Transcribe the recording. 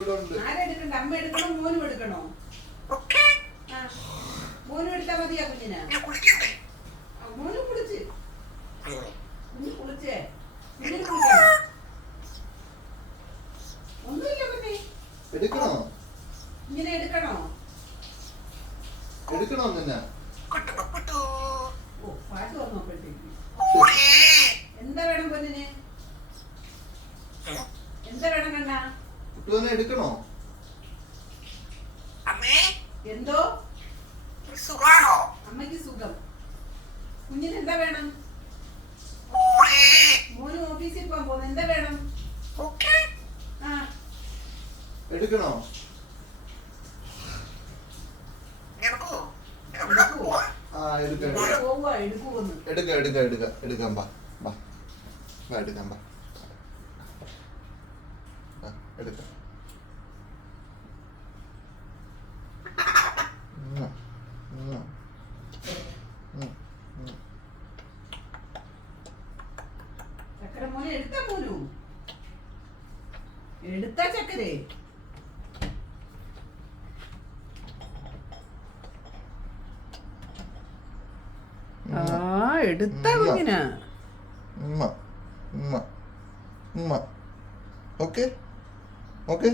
ആരെടുക്കണ്ട? അമ്മ എടുക്കണോ മോനും എടുക്കണോ? മോനും എടുത്താ മതിയാ കുഞ്ഞിന്? മോനും കുളിച്ച് കുഞ്ഞ് കുളിച്ചേ കുഞ്ഞിന് കുളിക്കണം. ഒന്നുമില്ല കുഞ്ഞെ. എടുക്കണോ? ഇങ്ങനെ എടുക്കണോ? എടുക്കണോ നിന്നെ? ഓ പാട്ട് വന്നപ്പോഴത്തേക്ക് എന്താ വേണം കുഞ്ഞിന്? എന്താ വേണം കണ്ണാ? കുട്ടുവിനെ എടുക്കണോ? എന്തോ അമ്മയ്ക്ക് സുഖം. കുഞ്ഞിന് എന്താ വേണം? മോന് ഓഫീസിൽ പോകാൻ പോകുന്നു. എന്താ വേണം? ആ എടുക്കണോ? ആ എടുക്കാം പോവാ എടുക്കുവന്ന്. എടുക്കാം ബാ ബാ ബാ എടുക്കാം ബാ എടുക്കാം. ചക്കര മോനെ എടുത്താ മോനു എടുത്താ ചക്കരേ. ആ എടുത്താ കുഞ്ഞിനാ. Okay okay